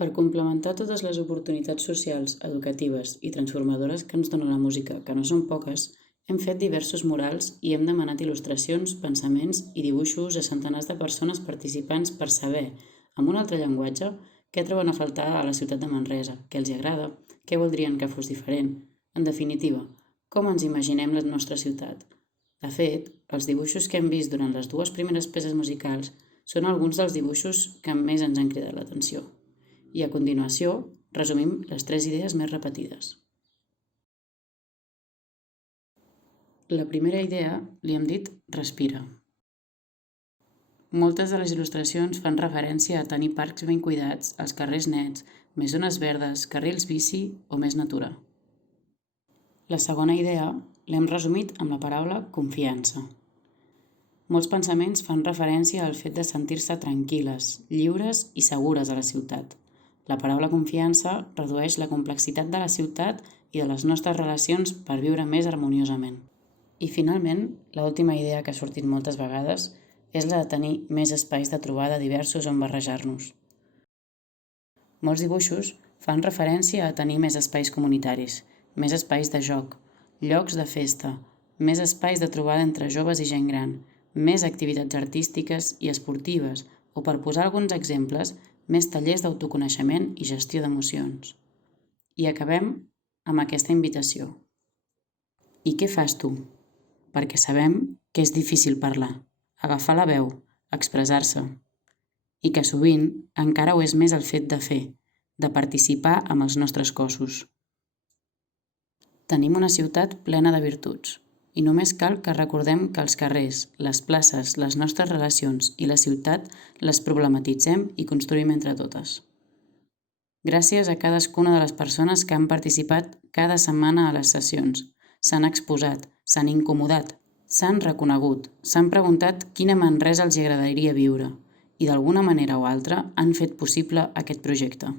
Per complementar totes les oportunitats socials, educatives i transformadores que ens dona la música, que no són poques, hem fet diversos murals i hem demanat il·lustracions, pensaments i dibuixos a centenars de persones participants per saber, amb un altre llenguatge, què troben a faltar a la ciutat de Manresa, què els agrada, què voldrien que fos diferent. En definitiva, com ens imaginem la nostra ciutat. De fet, els dibuixos que hem vist durant les dues primeres peces musicals són alguns dels dibuixos que més ens han cridat l'atenció. I a continuació, resumim les 3 idees més repetides. La primera idea li hem dit respira. Moltes de les il·lustracions fan referència a tenir parcs ben cuidats, els carrers nets, més zones verdes, carrils bici o més natura. La segona idea l'hem resumit amb la paraula confiança. Molts pensaments fan referència al fet de sentir-se tranquil·les, lliures i segures a la ciutat. La paraula confiança redueix la complexitat de la ciutat i de les nostres relacions per viure més harmoniosament. I finalment, l'última idea que ha sortit moltes vegades és la de tenir més espais de trobada diversos on barrejar-nos. Molts dibuixos fan referència a tenir més espais comunitaris, més espais de joc, llocs de festa, més espais de trobada entre joves i gent gran, més activitats artístiques i esportives o, per posar alguns exemples, més tallers d'autoconeixement i gestió d'emocions. I acabem amb aquesta invitació. I què fas tu? Perquè sabem que és difícil parlar, agafar la veu, expressar-se. I que sovint encara ho és més el fet de fer, de participar amb els nostres cossos. Tenim una ciutat plena de virtuts i només cal que recordem que els carrers, les places, les nostres relacions i la ciutat les problematitzem i construïm entre totes. Gràcies a cadascuna de les persones que han participat cada setmana a les sessions. S'han exposat, s'han incomodat, s'han reconegut, s'han preguntat quina Manresa els agradaria viure i d'alguna manera o altra han fet possible aquest projecte.